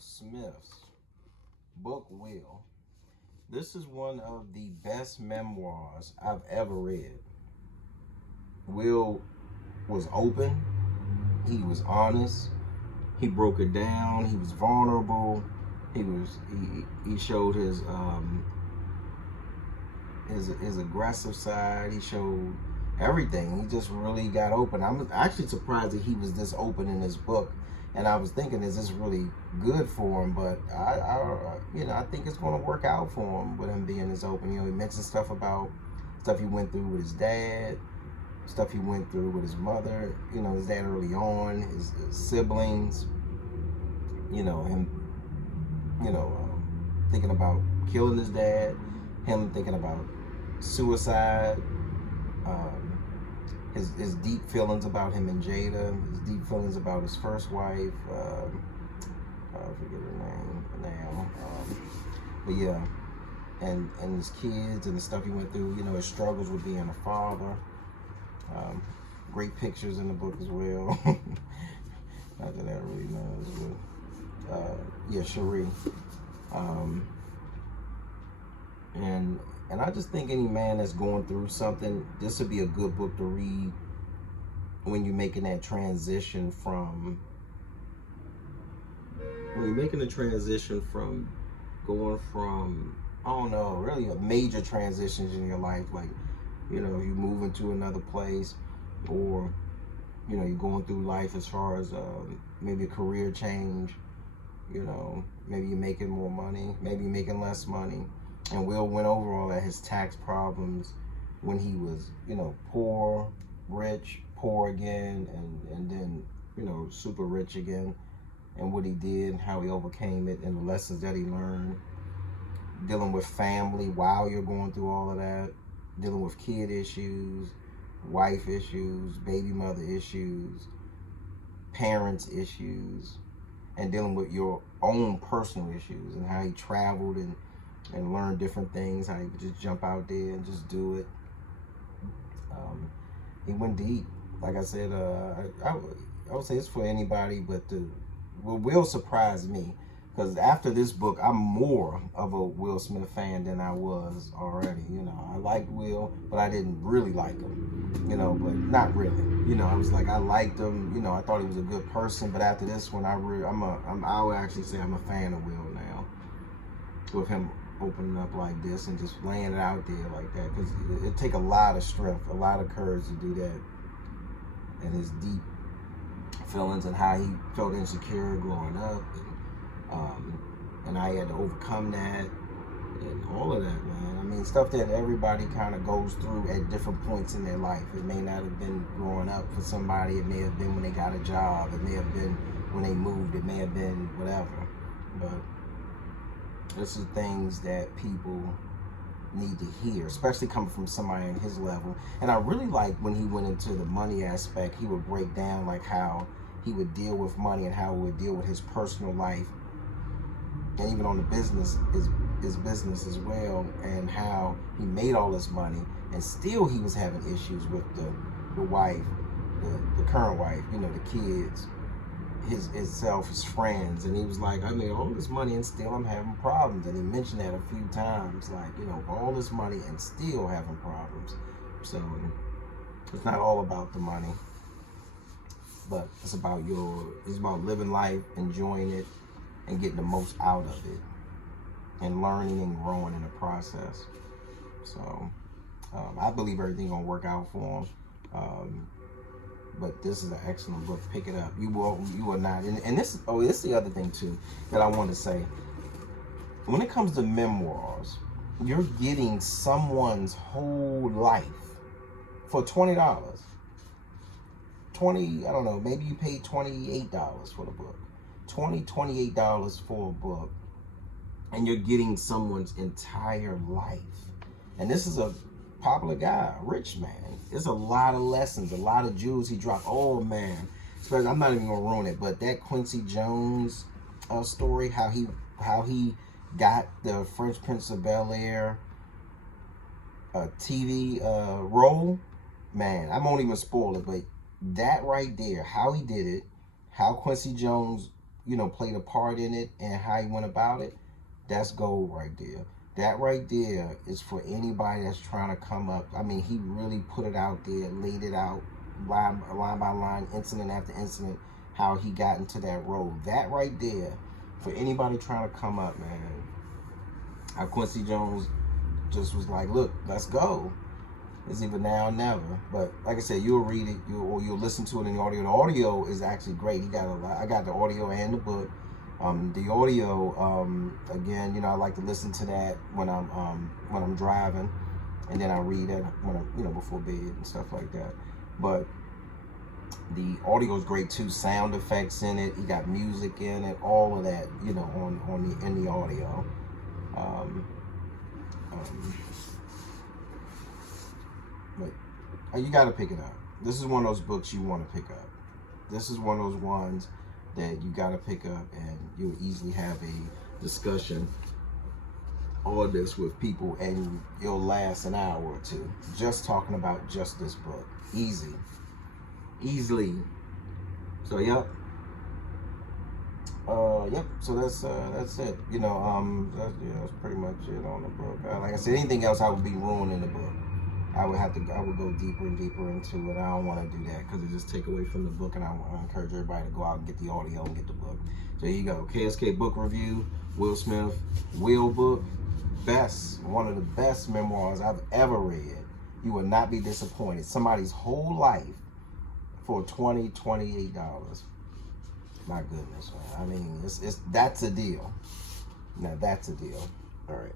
Smith's book, Will. This is one of the best memoirs I've ever read. Will was open, he was honest, he broke it down, he was vulnerable, he showed his aggressive side, he showed everything. He just really got open. I'm actually surprised that he was this open in this book. And I was thinking, is this really good for him? But I think it's going to work out for him with him being this open. He mentioned stuff about stuff he went through with his dad, stuff he went through with his mother. His dad early on, his siblings. Him. Thinking about killing his dad. Him thinking about suicide. His deep feelings about him and Jada, his deep feelings about his first wife, I forget her name now, but yeah, and his kids and the stuff he went through, his struggles with being a father. Great pictures in the book as well. Not that I really knows, but Cherie. And I just think any man that's going through something, this would be a good book to read when you're making that transition from going from, I don't know, really a major transitions in your life, like, you move into another place, or, you're going through life as far as maybe a career change, maybe you're making more money, maybe you're making less money. And Will went over all that, his tax problems when he was, poor, rich, poor again, and then, super rich again, and what he did, how he overcame it, and the lessons that he learned, dealing with family while you're going through all of that, dealing with kid issues, wife issues, baby mother issues, parents issues, and dealing with your own personal issues, and how he traveled and learn different things, how he could just jump out there and just do it. He went deep. Like I said, I would say it's for anybody, but Will surprise me, because after this book, I'm more of a Will Smith fan than I was already. I liked Will, but I didn't really like him, but not really. I was like, I liked him, I thought he was a good person, but after this one, I would actually say I'm a fan of Will now, with him opening up like this and just laying it out there like that, because it take a lot of strength, a lot of courage to do that, and his deep feelings and how he felt insecure growing up, and how he had to overcome that, and all of that, man. I mean, stuff that everybody kind of goes through at different points in their life. It may not have been growing up for somebody, it may have been when they got a job, it may have been when they moved, it may have been whatever, but this is things that people need to hear, especially coming from somebody in his level. And I really like when he went into the money aspect, he would break down like how he would deal with money and how he would deal with his personal life, and even on the business, his business as well, and how he made all this money and still he was having issues with the wife, the current wife, the kids, his friends. And he was like, I made all this money and still I'm having problems. And he mentioned that a few times, like, all this money and still having problems. So it's not all about the money, but it's about living life, enjoying it, and getting the most out of it, and learning and growing in the process. So I believe everything's gonna work out for him. But this is an excellent book. Pick it up. You will not. And this is the other thing too that I want to say. When it comes to memoirs, you're getting someone's whole life for $20. I don't know, maybe you paid $28 for the book. $28 for a book, and you're getting someone's entire life. And this is a popular guy, rich man. There's a lot of lessons, a lot of jewels he dropped. Oh man, especially, I'm not even gonna ruin it, but that Quincy Jones story, how he got the Fresh Prince of Bel-Air TV role, man, I won't even spoil it, but that right there, how he did it, how Quincy Jones, played a part in it and how he went about it, that's gold right there. That right there is for anybody that's trying to come up. I mean, he really put it out there, laid it out, line by line, incident after incident, how he got into that role. That right there, for anybody trying to come up, man. How Quincy Jones just was like, look, let's go. It's either now or never. But like I said, you'll read it, you'll listen to it in the audio. The audio is actually great. He got a lot. I got the audio and the book. The audio, again, I like to listen to that when I'm driving, and then I read it when I'm, before bed and stuff like that. But the audio is great too. Sound effects in it. He got music in it. All of that, in the audio. But you got to pick it up. This is one of those books you want to pick up. This is one of those ones that you got to pick up, and you'll easily have a discussion on this with people, and it'll last an hour or two just talking about just this book. Easily. So yep. So that's it. That's pretty much it on the book. Like I said, anything else I would be ruining the book. I would go deeper and deeper into it. I don't want to do that because it just take away from the book, and I encourage everybody to go out and get the audio and get the book. So there you go. KSK book review. Will Smith, Will book. One of the best memoirs I've ever read. You will not be disappointed. Somebody's whole life for $28. My goodness, man. I mean, that's a deal. Now that's a deal. All right.